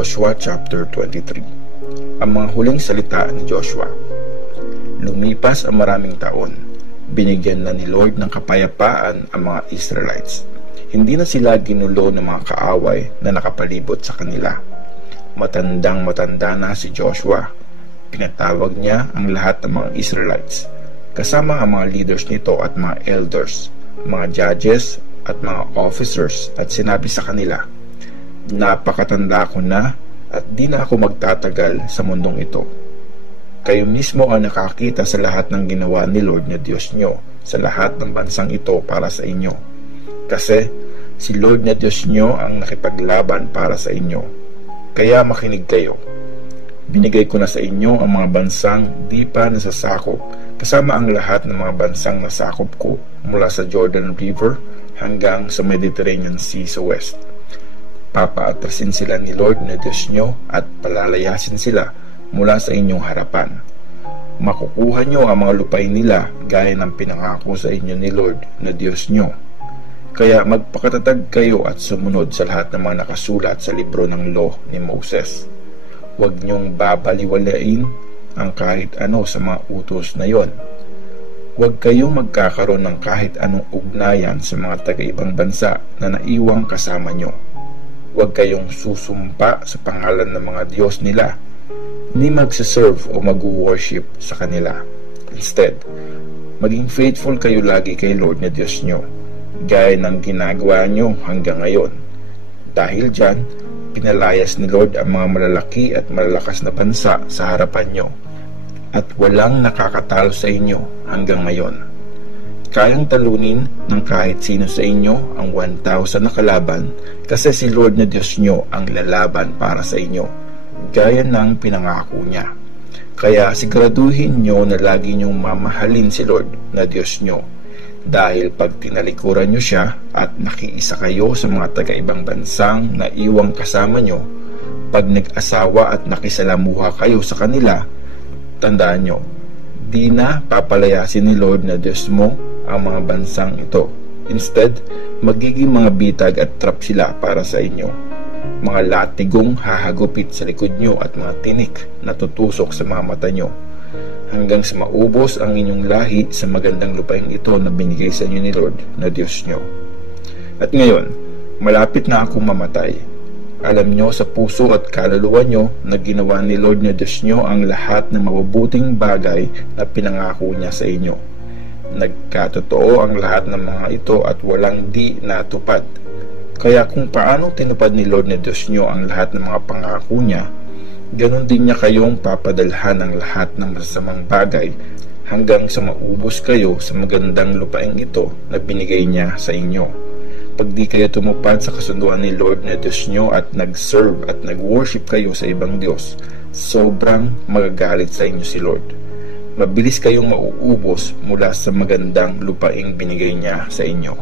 Joshua chapter 23. Ang mga huling salita ni Joshua. Lumipas ang maraming taon. Binigyan na ni Lord ng kapayapaan ang mga Israelites. Hindi na sila ginulo ng mga kaaway na nakapalibot sa kanila. Matandang-matanda na si Joshua. Pinatawag niya ang lahat ng mga Israelites, kasama ang mga leaders nito at mga elders, mga judges at mga officers, at sinabi sa kanila, napakatanda ko na at di na ako magtatagal sa mundong ito. Kayo mismo ang nakakita sa lahat ng ginawa ni Lord na Diyos nyo sa lahat ng bansang ito para sa inyo. Kasi si Lord na Diyos nyo ang nakipaglaban para sa inyo. Kaya makinig kayo. Binigay ko na sa inyo ang mga bansang di pa nasasakop, kasama ang lahat ng mga bansang nasakop ko mula sa Jordan River hanggang sa Mediterranean Sea sa west. Papaatrasin sila ni Lord na Diyos nyo at palalayasin sila mula sa inyong harapan. Makukuha nyo ang mga lupain nila gaya ng pinangako sa inyo ni Lord na Diyos nyo. Kaya magpakatatag kayo at sumunod sa lahat ng mga nakasulat sa libro ng law ni Moses. Huwag nyong babaliwalain ang kahit ano sa mga utos na yon. Huwag kayong magkakaroon ng kahit anong ugnayan sa mga taga-ibang bansa na naiwang kasama nyo. Huwag kayong susumpa sa pangalan ng mga Diyos nila, ni magsaserve o mag-worship sa kanila. Instead, maging faithful kayo lagi kay Lord na Diyos nyo, gaya ng ginagawa nyo hanggang ngayon. Dahil dyan, pinalayas ni Lord ang mga malalaki at malalakas na bansa sa harapan nyo, at walang nakakatalo sa inyo hanggang ngayon. Kayang talunin ng kahit sino sa inyo ang 1,000 na kalaban, kasi si Lord na Diyos nyo ang lalaban para sa inyo, gaya ng pinangako niya. Kaya siguraduhin nyo na lagi nyong mamahalin si Lord na Diyos nyo, dahil pag tinalikuran nyo siya at nakiisa kayo sa mga taga-ibang bansang na iwang kasama nyo, pag nag-asawa at nakisalamuha kayo sa kanila, tandaan nyo, di na papalayasin ni Lord na Diyos mo ang mga bansang ito. Instead, magiging mga bitag at trap sila para sa inyo. Mga latigong hahagupit sa likod nyo at mga tinik na tutusok sa mga mata nyo, hanggang sa maubos ang inyong lahi sa magandang lupain ito na binigay sa inyo ni Lord na Diyos nyo. At ngayon, malapit na akong mamatay. Alam nyo sa puso at kaluluwa nyo na ginawa ni Lord na Diyos nyo ang lahat ng mabubuting bagay na pinangako niya sa inyo. Nagkatotoo ang lahat ng mga ito at walang di natupad. Kaya kung paano tinupad ni Lord na Diyos nyo ang lahat ng mga pangako niya, ganon din niya kayong papadalhan ng lahat ng masasamang bagay hanggang sa maubos kayo sa magandang lupain ito na binigay niya sa inyo. Pag di kayo tumupad sa kasunduan ni Lord na Diyos nyo at nag-serve at nag-worship kayo sa ibang Diyos, sobrang magagalit sa inyo si Lord. Mabilis kayong mauubos mula sa magandang lupaing binigay niya sa inyo.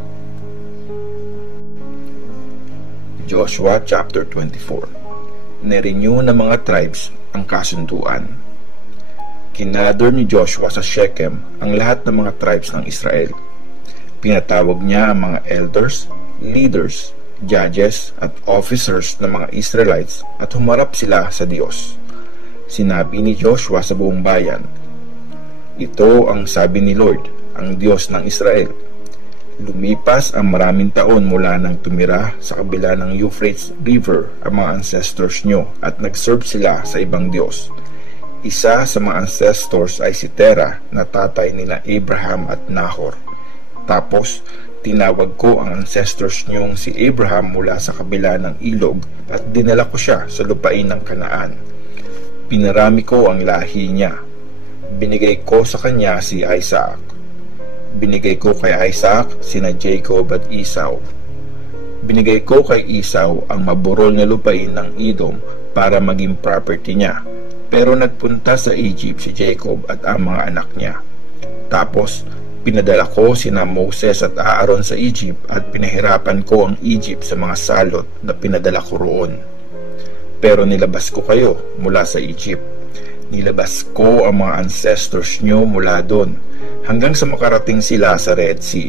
Joshua chapter 24. Nirenew ng mga tribes ang kasunduan. Kinador ni Joshua sa Shechem ang lahat ng mga tribes ng Israel. Pinatawag niya ang mga elders, leaders, judges at officers ng mga Israelites at humarap sila sa Diyos. Sinabi ni Joshua sa buong bayan, ito ang sabi ni Lord, ang Diyos ng Israel. Lumipas ang maraming taon mula nang tumira sa kabila ng Euphrates River ang mga ancestors nyo at nag-serve sila sa ibang Diyos. Isa sa mga ancestors ay si Terah na tatay nila Abraham at Nahor. Tapos, tinawag ko ang ancestors nyong si Abraham mula sa kabila ng ilog at dinala ko siya sa lupain ng Kanaan. Pinarami ko ang lahi niya. Binigay ko sa kanya si Isaac. Binigay ko kay Isaac sina Jacob at Esau. Binigay ko kay Esau ang maburol na lupain ng Edom para maging property niya. Pero nagpunta sa Egypt si Jacob at ang mga anak niya. Tapos, pinadala ko sina Moses at Aaron sa Egypt at pinahirapan ko ang Egypt sa mga salot na pinadala ko roon. Pero nilabas ko kayo mula sa Egypt. Nilabas ko ang mga ancestors nyo mula doon hanggang sa makarating sila sa Red Sea.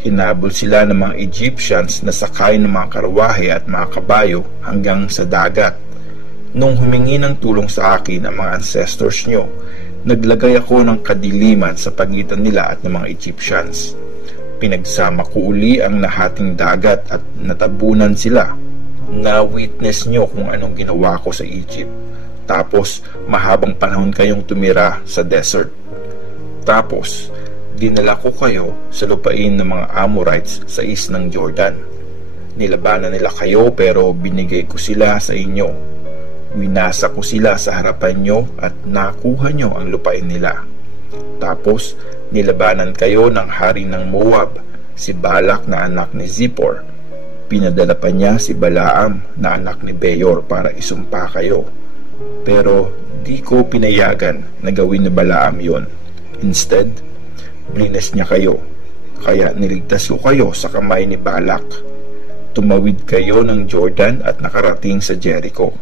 Hinabol sila ng mga Egyptians na sakay ng mga karwahe at mga kabayo hanggang sa dagat Nung humingi ng tulong sa akin ang mga ancestors nyo, naglagay ako ng kadiliman sa pagitan nila at ng mga Egyptians. Pinagsama ko uli ang nahating dagat at natabunan sila. Na-witness nyo kung anong ginawa ko sa Egypt. Tapos, mahabang panahon kayong tumira sa desert. Tapos, dinala ko kayo sa lupain ng mga Amorites sa east ng Jordan. Nilabanan nila kayo pero binigay ko sila sa inyo. Winasa ko sila sa harapan nyo at nakuha nyo ang lupain nila. Tapos, nilabanan kayo ng hari ng Moab, si Balak na anak ni Zippor. Pinadala pa niya si Balaam na anak ni Beor para isumpa kayo. Pero di ko pinayagan na gawin ni Balaam yon. Instead, blines niya kayo. Kaya niligtas ko kayo sa kamay ni Balak. Tumawid kayo ng Jordan at nakarating sa Jericho.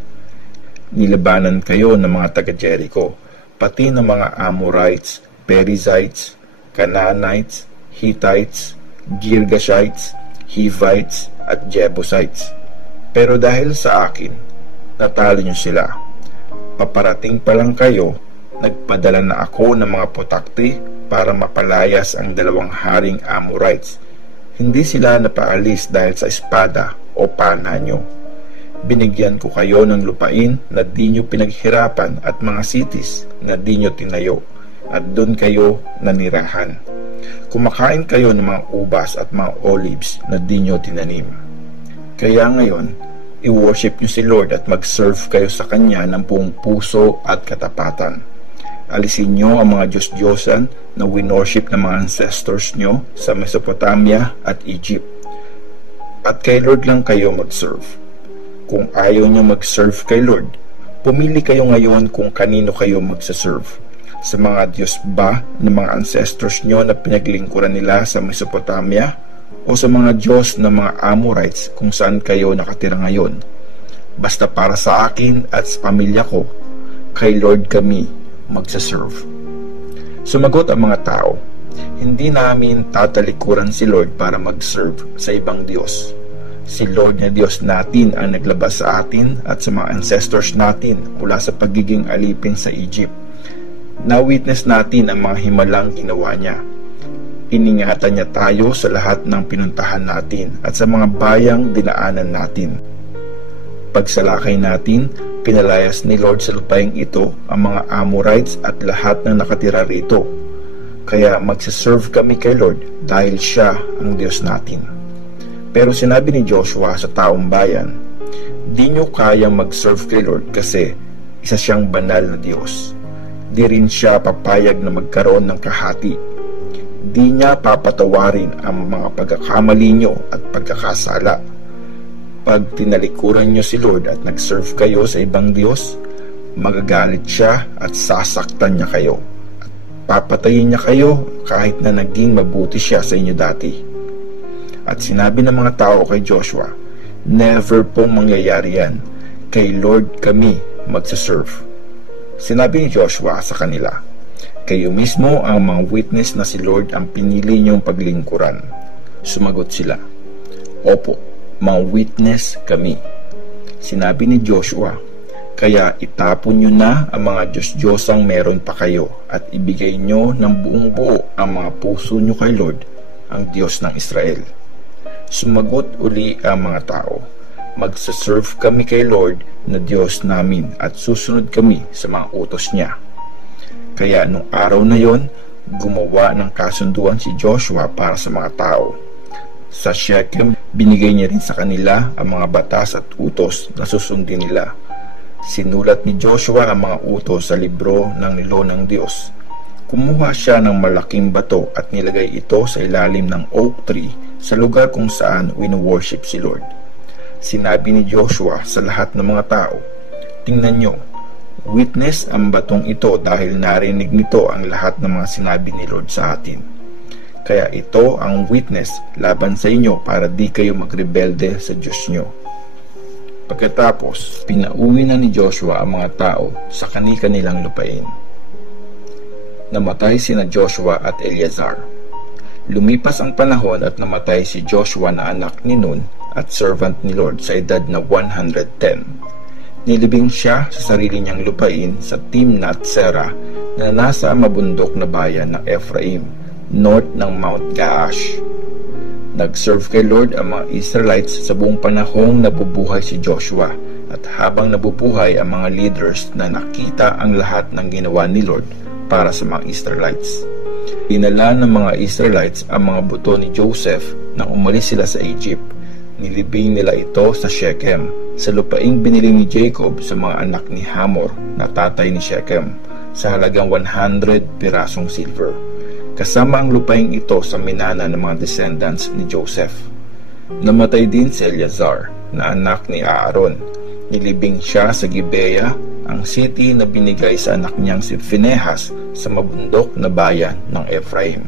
Nilabanan kayo ng mga taga-Jericho, pati ng mga Amorites, Perizzites, Canaanites, Hittites, Girgashites, Hivites, at Jebusites. Pero dahil sa akin, natalo niyo sila. Paparating pa lang kayo, nagpadala na ako ng mga putakti para mapalayas ang dalawang haring Amorites. Hindi sila napaalis dahil sa espada o pana nyo. Binigyan ko kayo ng lupain na di nyo pinaghirapan at mga cities na di nyo tinayo at doon kayo nanirahan. Kumakain kayo ng mga ubas at mga olives na di nyo tinanim. Kaya ngayon, i-worship nyo si Lord at mag-serve kayo sa Kanya ng buong puso at katapatan. Alisin nyo ang mga Diyos-Diyosan na winorship ng mga ancestors nyo sa Mesopotamia at Egypt. At kay Lord lang kayo mag-serve. Kung ayaw nyo mag-serve kay Lord, pumili kayo ngayon kung kanino kayo magsaserve. Sa mga Diyos ba ng mga ancestors nyo na pinaglingkuran nila sa Mesopotamia o sa mga Diyos ng mga Amorites kung saan kayo nakatira ngayon? Basta para sa akin at sa pamilya ko, kay Lord kami magsaserve. Sumagot ang mga tao, hindi namin tatalikuran si Lord para mag-serve sa ibang Diyos. Si Lord na Diyos natin ang naglabas sa atin at sa mga ancestors natin mula sa pagiging alipin sa Egypt. Na-witness natin ang mga himalang ginawa niya. Iningatan niya tayo sa lahat ng pinuntahan natin at sa mga bayang dinaanan natin. Pagsalakay natin, pinalayas ni Lord sa lupaing ito ang mga Amorites at lahat ng nakatira rito. Kaya magsaserve kami kay Lord dahil siya ang Diyos natin. Pero sinabi ni Joshua sa taong bayan, di nyo kayang mag-serve kay Lord kasi isa siyang banal na Diyos. Di rin siya papayag na magkaroon ng kahati. Di niya papatawarin ang mga pagkakamali nyo at pagkakasala. Pag tinalikuran nyo si Lord at nag-serve kayo sa ibang Diyos, magagalit siya at sasaktan niya kayo. At papatayin niya kayo kahit na naging mabuti siya sa inyo dati. At sinabi ng mga tao kay Joshua, never pong mangyayari yan. Kay Lord kami magsaserve. Sinabi ni Joshua sa kanila, kayo mismo ang mga witness na si Lord ang pinili niyong paglingkuran. Sumagot sila, opo, mga witness kami. Sinabi ni Joshua, kaya itapon nyo na ang mga Diyos-Diyosang meron pa kayo at ibigay nyo ng buong buo ang mga puso nyo kay Lord, ang Diyos ng Israel. Sumagot uli ang mga tao, magsaserve kami kay Lord na Diyos namin at susunod kami sa mga utos niya. Kaya nung araw na yon, gumawa ng kasunduan si Joshua para sa mga tao. Sa Shechem, binigay niya rin sa kanila ang mga batas at utos na susundin nila. Sinulat ni Joshua ang mga utos sa libro ng nilo ng Diyos. Kumuha siya ng malaking bato at nilagay ito sa ilalim ng oak tree sa lugar kung saan wino-worship si Lord. Sinabi ni Joshua sa lahat ng mga tao, tingnan nyo, witness ang batong ito dahil narinig nito ang lahat ng mga sinabi ni Lord sa atin. Kaya ito ang witness laban sa inyo para di kayo magrebelde sa Diyos nyo. Pagkatapos, pinauwi na ni Joshua ang mga tao sa kani-kanilang lupain. Namatay sina Joshua at Eleazar. Lumipas ang panahon at namatay si Joshua na anak ni Nun at servant ni Lord sa edad na 110. Nilibing siya sa sarili niyang lupain sa Timnath Serah na nasa mabundok na bayan ng Ephraim, north ng Mount Gaash. Nag-serve kay Lord ang mga Israelites sa buong panahong nabubuhay si Joshua, at habang nabubuhay ang mga leaders na nakita ang lahat ng ginawa ni Lord para sa mga Israelites. Dinala ng mga Israelites ang mga buto ni Joseph nang umalis sila sa Egypt. Nilibing nila ito sa Shechem, sa lupaing binili ni Jacob sa mga anak ni Hamor na tatay ni Shechem, sa halagang 100 pirasong silver. Kasama ang lupaing ito sa minana ng mga descendants ni Joseph. Namatay din si Eleazar na anak ni Aaron. Nilibing siya sa Gibeah, ang city na binigay sa anak niyang si Phinehas sa mabundok na bayan ng Ephraim.